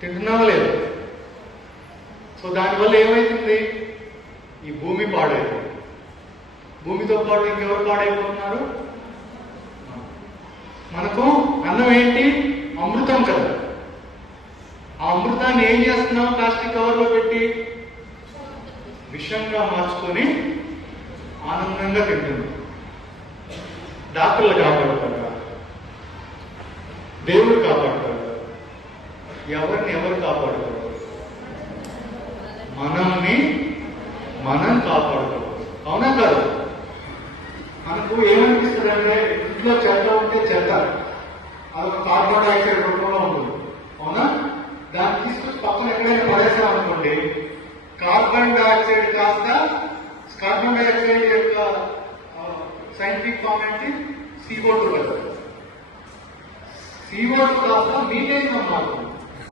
తింటున్నావా లేదు? సో దానివల్ల ఏమవుతుంది? ఈ భూమి పాడైపోతుంది. భూమితో పాటు ఇంకెవరు పాడైపోతున్నారు? మనకు అన్నం ఏంటి? అమృతం కదా. ఆ అమృతాన్ని ఏం చేస్తున్నాం? ప్లాస్టిక్ కవర్లో పెట్టి విషంగా మార్చుకొని ఆనందంగా తింటున్నాం. డాక్టర్లు కాపాడుతారా? దేవుడు కాపాడుతారు? ఎవరిని ఎవరు కాపాడుతారు? మనల్ని మనం కాపాడుకోవాలి. అవునా కాదు? మనకు ఏమనిపిస్తుంది అంటే ఇంట్లో చెత్త ఉంటే చెత్త అది కార్బన్ డైఆక్సైడ్ రూపంలో ఉంటుంది. అవునా? దాన్ని తీసుకొచ్చి పక్కన ఎక్కడైనా పడేసాం అనుకోండి, కార్బన్ డైఆక్సైడ్ కాస్త కార్బన్ డైఆక్సైడ్ యొక్క సైంటిఫిక్ ఫామ్ ఏంటి? CO2 కదా. CO2 కాస్త మీథేన్ గా మారుతుంది.